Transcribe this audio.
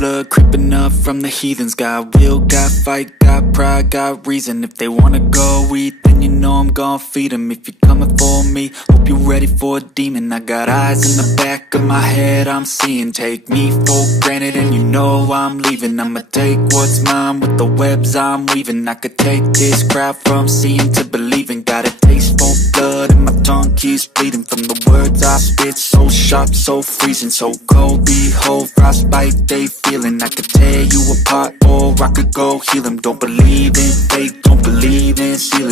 blood creeping up from the heathens. Got will, got fight, got pride, got reason. If they wanna go eat, then you know I'm gon' feed them. If you're coming for me, hope you're ready for a demon. I got eyes in the back of my head, I'm seeing. Take me for granted and you know I'm leaving. I'ma take what's mine with the webs I'm weaving. I could take this crowd from seeing to believing. Got a taste for blood and my tongue keeps bleeding from the words I spit. So sharp, so freezing, so cold. Behold, frostbite they feeling. I could tear you apart or I could go heal them. Don't believe in fate, don't believe in ceilings.